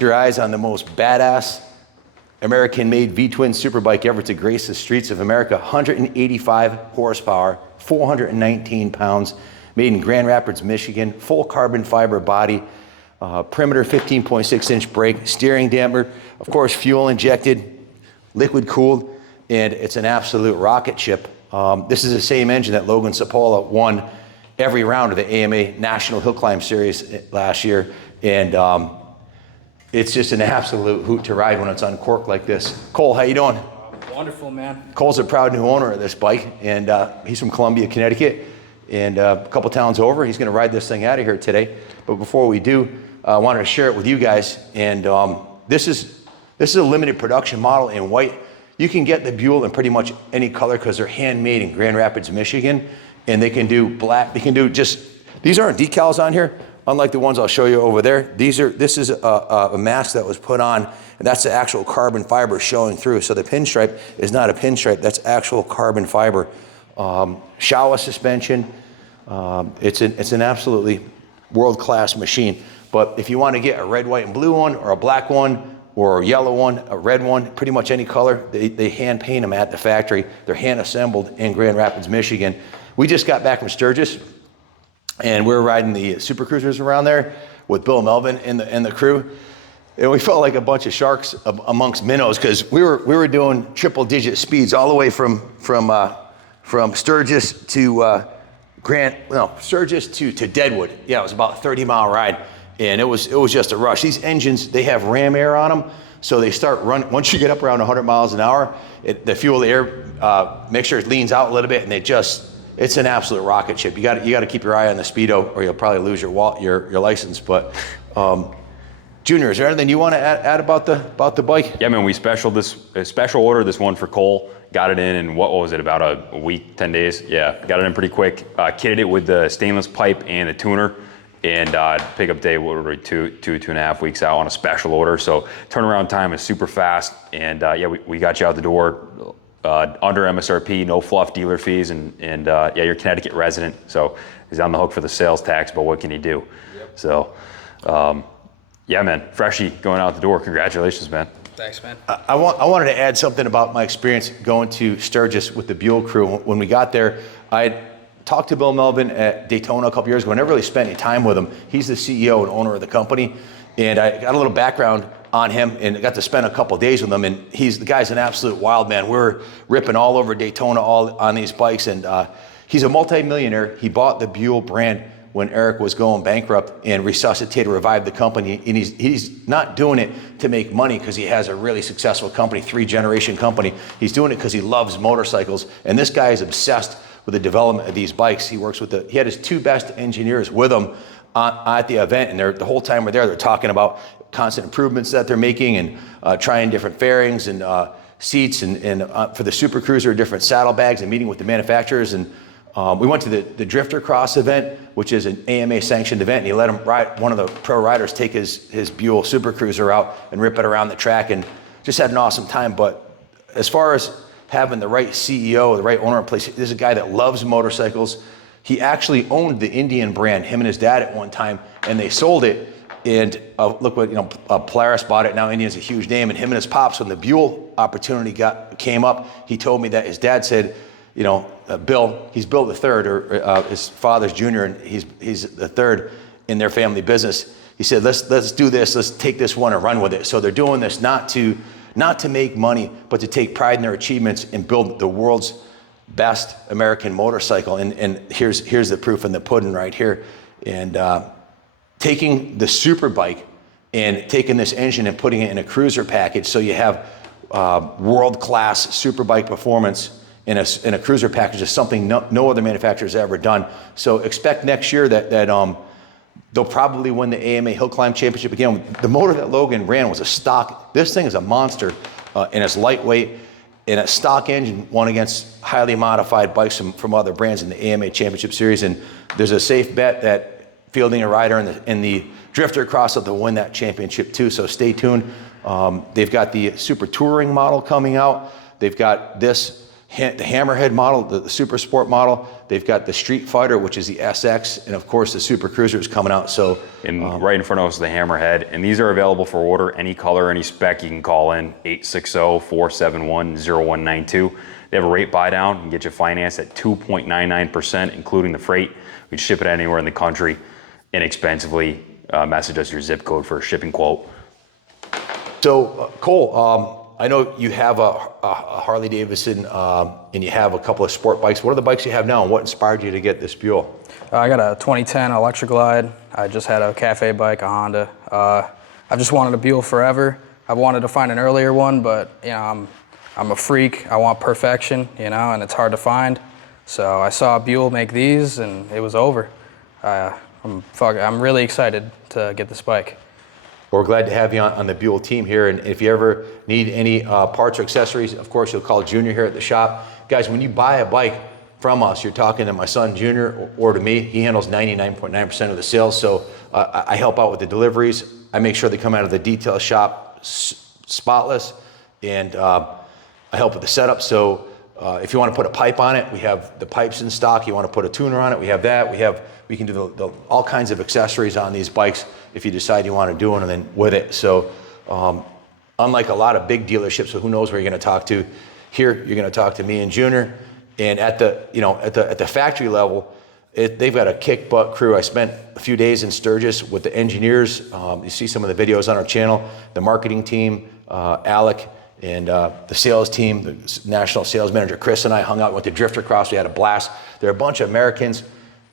your eyes on the most badass American-made V-twin superbike ever to grace the streets of America. 185 horsepower, 419 pounds, made in Grand Rapids, Michigan. Full carbon fiber body, perimeter 15.6-inch brake, steering damper, of course fuel injected, liquid cooled, and it's an absolute rocket ship. This is the same engine that Logan Sapola won every round of the AMA National Hill Climb Series last year, and it's just an absolute hoot to ride when it's uncorked like this. Cole, how you doing? Wonderful, man. Cole's a proud new owner of this bike, and he's from Columbia, Connecticut, and a couple towns over. He's going to ride this thing out of here today. But before we do, I wanted to share it with you guys. And this is a limited production model in white. You can get the Buell in pretty much any color because they're handmade in Grand Rapids, Michigan, and they can do black. They can do these aren't decals on here. Unlike the ones I'll show you over there, this is a mask that was put on, and that's the actual carbon fiber showing through. So the pinstripe is not a pinstripe, that's actual carbon fiber. Showa suspension, it's an absolutely world-class machine. But if you want to get a red, white, and blue one, or a black one, or a yellow one, a red one, pretty much any color, they hand paint them at the factory. They're hand assembled in Grand Rapids, Michigan. We just got back from Sturgis, and we were riding the Super Cruisers around there with Bill Melvin and the crew. And we felt like a bunch of sharks amongst minnows because we were doing triple-digit speeds all the way from Sturgis to Sturgis to Deadwood. Yeah, it was about a 30-mile ride, and it was just a rush. These engines, they have ram air on them, so they start running. Once you get up around 100 miles an hour, the fuel, the air mixture leans out a little bit, and it's an absolute rocket ship. You got to keep your eye on the speedo, or you'll probably lose your license. But Junior, is there anything you want to add about the bike? Yeah, man, we special ordered this one for Cole. Got it in what was it, about a week, 10 days? Yeah, got it in pretty quick. Kitted it with the stainless pipe and the tuner. And pickup day, what were we, two and a half weeks out on a special order. So turnaround time is super fast. And yeah, we got you out the door under MSRP, no fluff dealer fees, and yeah, you're a Connecticut resident, so he's on the hook for the sales tax, but what can he do? Yep. So, yeah, man, freshie going out the door. Congratulations, man. Thanks, man. I wanted to add something about my experience going to Sturgis with the Buell crew. When we got there, I talked to Bill Melvin at Daytona a couple years ago. I never really spent any time with him. He's the CEO and owner of the company, and I got a little background on him and got to spend a couple days with him, and the guy's an absolute wild man. We're ripping all over Daytona all on these bikes, and he's a multi-millionaire. He bought the Buell brand when Eric was going bankrupt and resuscitated, revived the company, and he's not doing it to make money because he has a really successful company, 3-generation company. He's doing it because he loves motorcycles, and this guy is obsessed with the development of these bikes. He works with he had his 2 best engineers with him at the event, and the whole time we're there, they're talking about constant improvements that they're making and trying different fairings and seats and for the Super Cruiser, different saddlebags, and meeting with the manufacturers. And we went to the Drifter Cross event, which is an AMA sanctioned event, and he let one of the pro riders take his Buell Super Cruiser out and rip it around the track, and just had an awesome time. But as far as having the right CEO, the right owner in place, this is a guy that loves motorcycles. He actually owned the Indian brand, him and his dad at one time, and they sold it. And look what, Polaris bought it. Now Indian's a huge name. And him and his pops, when the Buell opportunity came up, he told me that his dad said, Bill, he's Bill the third, or his father's Junior, and he's the third in their family business. He said, let's do this. Let's take this one and run with it. So they're doing this not to make money, but to take pride in their achievements and build the world's best American motorcycle. And here's the proof in the pudding right here. And taking the super bike and taking this engine and putting it in a cruiser package, so you have world-class super bike performance in a cruiser package, is something no other manufacturer has ever done. So expect next year that they'll probably win the AMA Hill Climb Championship again. The motor that Logan ran was a stock. This thing is a monster, and it's lightweight, and a stock engine won against highly modified bikes from other brands in the AMA Championship Series. And there's a safe bet that fielding a rider in the Drifter Cross will win that championship too, so stay tuned. They've got the Super Touring model coming out. They've got the Hammerhead model, the Super Sport model. They've got the Street Fighter, which is the SX, and of course the Super Cruiser is coming out. So And right in front of us is the Hammerhead, and these are available for order, any color, any spec. You can call in 860-471-0192. They have a rate buy down and get you financed at 2.99%, including the freight. We ship it anywhere in the country inexpensively. Message us your zip code for a shipping quote. So, Cole, I know you have a Harley Davidson and you have a couple of sport bikes. What are the bikes you have now, and what inspired you to get this Buell? I got a 2010 Electra Glide. I just had a cafe bike, a Honda. I've just wanted a Buell forever. I've wanted to find an earlier one, but you know, I'm a freak. I want perfection, you know, and it's hard to find. So I saw Buell make these, and it was over. I'm really excited to get this bike. We're glad to have you on the Buell team here, and if you ever need any parts or accessories, of course, you'll call Junior here at the shop. Guys, when you buy a bike from us, you're talking to my son Junior or to me. He handles 99.9% of the sales, so I help out with the deliveries. I make sure they come out of the detail shop spotless, and I help with the setup. So if you want to put a pipe on it, we have the pipes in stock. You want to put a tuner on it, we have that. We can do all kinds of accessories on these bikes if you decide you want to do anything with it. So unlike a lot of big dealerships, so who knows where you're going to talk to, here you're going to talk to me and Junior. And at the factory level, they've got a kick butt crew. I spent a few days in Sturgis with the engineers. You see some of the videos on our channel. The marketing team, Alec, and the sales team, the national sales manager Chris and I hung out, went to Drifter Cross. We had a blast. They're a bunch of Americans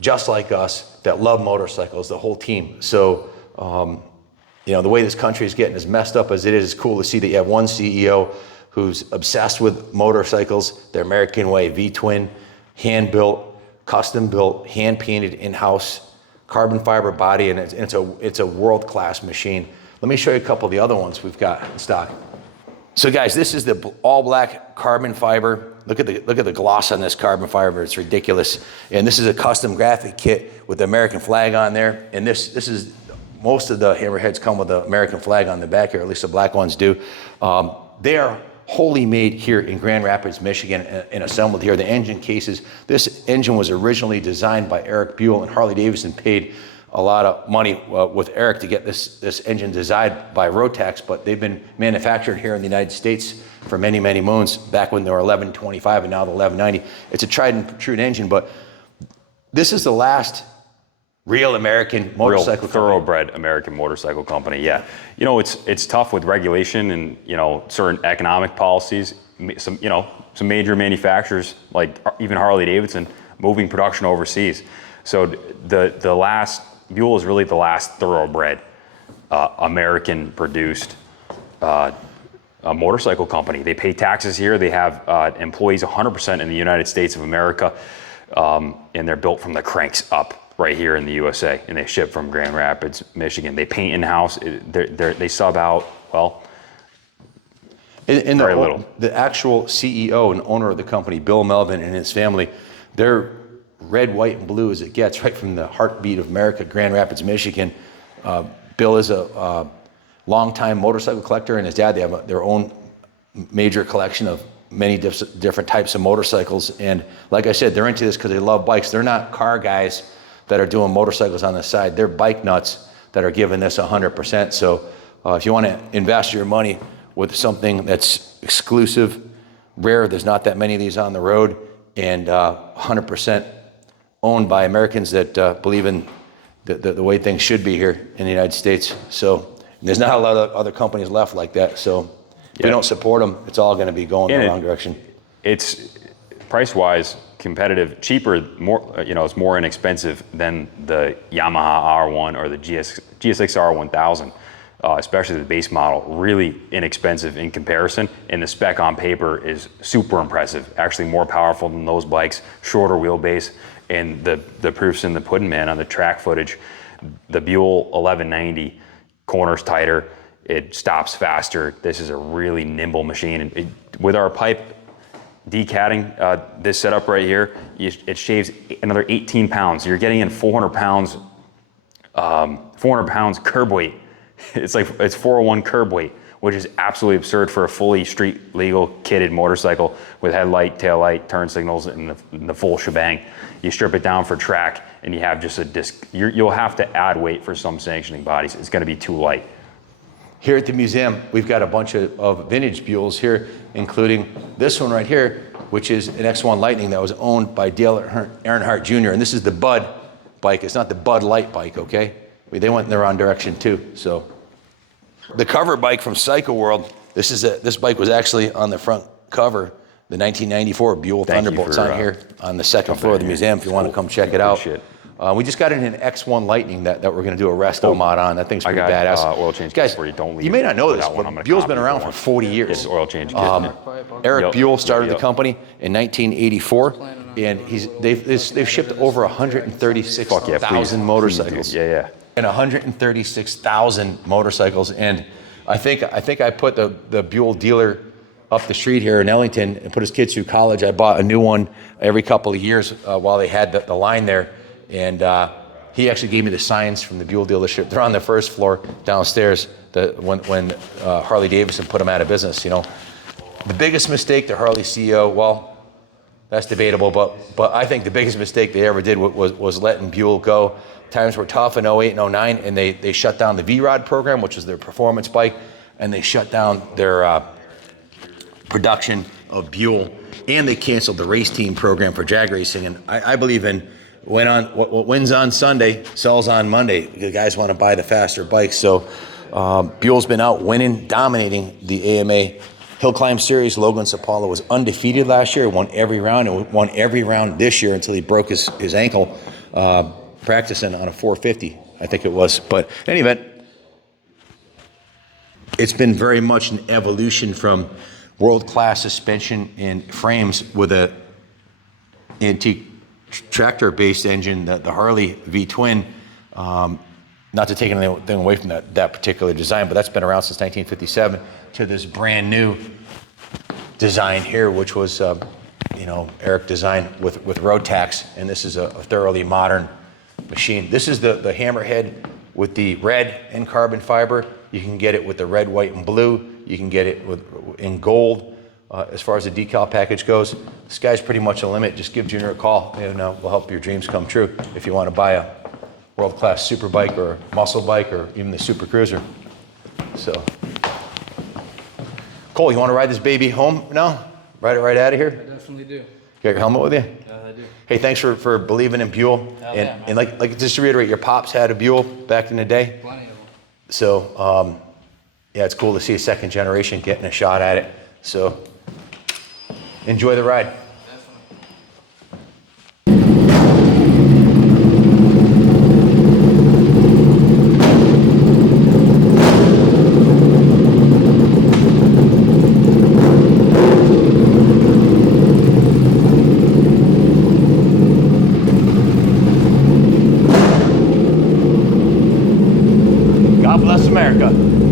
just like us that love motorcycles, the whole team. So the way this country is getting as messed up as it is, it's cool to see that you have one CEO who's obsessed with motorcycles, the American way, V-twin, hand-built, custom-built, hand-painted, in-house, carbon fiber body, and it's a world-class machine. Let me show you a couple of the other ones we've got in stock. So guys, this is the all-black carbon fiber. Look at the gloss on this carbon fiber. It's ridiculous. And this is a custom graphic kit with the American flag on there. And this is, most of the hammerheads come with the American flag on the back here, at least the black ones do. They are wholly made here in Grand Rapids, Michigan, and assembled here. The engine cases, this engine was originally designed by Eric Buell, and Harley Davidson paid a lot of money with Eric to get this engine designed by Rotax, but they've been manufactured here in the United States for many, many moons, back when they were 1125 and now the 1190. It's a tried and true engine, but this is the last real American motorcycle thoroughbred American motorcycle company. Yeah, it's tough with regulation and certain economic policies. Some major manufacturers like even Harley Davidson moving production overseas. So the last Buell is really the last thoroughbred American produced a motorcycle company. They pay taxes here. They have employees 100% in the United States of America, and they're built from the cranks up right here in the USA, and they ship from Grand Rapids, Michigan. They paint in-house. They sub out, very little. The actual CEO and owner of the company, Bill Melvin, and his family, they're red, white, and blue as it gets, right from the heartbeat of America, Grand Rapids, Michigan. Bill is a longtime motorcycle collector, and his dad, they have their own major collection of many different types of motorcycles. And like I said, they're into this because they love bikes. They're not car guys that are doing motorcycles on the side. They're bike nuts that are giving this 100%. So if you want to invest your money with something that's exclusive, rare, there's not that many of these on the road, and 100% owned by Americans that believe in the way things should be here in the United States. So there's not a lot of other companies left like that. So if we don't support them, it's all going to be going in the wrong direction. It's price-wise competitive, cheaper, more it's more inexpensive than the Yamaha R1 or the GSX-R 1000, especially the base model. Really inexpensive in comparison, and the spec on paper is super impressive. Actually, more powerful than those bikes, shorter wheelbase. And the proof's in the pudding, man, on the track footage. The Buell 1190, corners tighter, it stops faster. This is a really nimble machine. And with our pipe decatting, this setup right here, it shaves another 18 pounds. You're getting in 400 pounds curb weight. It's 401 curb weight which is absolutely absurd for a fully street legal kitted motorcycle with headlight, tail light, turn signals, and the full shebang. You strip it down for track, and you have just a disc. You'll have to add weight for some sanctioning bodies. It's going to be too light. Here at the museum, we've got a bunch of vintage Buells here, including this one right here, which is an X1 Lightning that was owned by Dale Earnhardt Jr. And this is the Bud bike. It's not the Bud Light bike, okay? They went in the wrong direction too. So the cover bike from Psycho World, this bike was actually on the front cover, the 1994 Buell Thunderbolt. It's on here on the second floor of the museum if you want to come check it out. We just got in an X1 Lightning that we're going to do a resto mod on. That thing's pretty badass. Oil change guys, where you don't leave. You may not know this, One, but Buell's been around for 40 years. It's oil change kit. Eric Buell started the company in 1984, and they've shipped over 136,000 motorcycles. Yeah. And 136,000 motorcycles, and I think I put the Buell dealer up the street here in Ellington and put his kids through college. I bought a new one every couple of years while they had the line there. And he actually gave me the signs from the Buell dealership. They're on the first floor downstairs when Harley Davidson put them out of business, you know. The biggest mistake the Harley CEO, well, that's debatable, but I think the biggest mistake they ever did was letting Buell go. Times were tough in 08 and 09, and they shut down the V-Rod program, which was their performance bike, and they shut down their production of Buell, and they canceled the race team program for Jag racing. And I believe in what wins on Sunday sells on Monday. The guys want to buy the faster bikes. So Buell's been out winning, dominating the AMA Hill Climb Series. Logan Sapala was undefeated last year, won every round, and won every round this year until he broke his ankle practicing on a 450, I think it was. But in any event, it's been very much an evolution from world-class suspension and frames with a antique tractor-based engine, the Harley V-twin. Not to take anything away from that particular design, but that's been around since 1957, to this brand new design here, which was Eric designed with road tax, and this is a thoroughly modern machine. This is the hammerhead with the red and carbon fiber. You can get it with the red, white, and blue. You can get it in gold. As far as the decal package goes, the sky's pretty much a limit. Just give Junior a call, and we'll help your dreams come true if you want to buy a world-class super bike or muscle bike or even the Super Cruiser. So, Cole, you want to ride this baby home now? Ride it right out of here? I definitely do. Got your helmet with you? Yeah, I do. Hey, thanks for believing in Buell. And like just to reiterate, your pops had a Buell back in the day. Plenty of them. So, yeah, it's cool to see a second generation getting a shot at it. So, enjoy the ride. God bless America.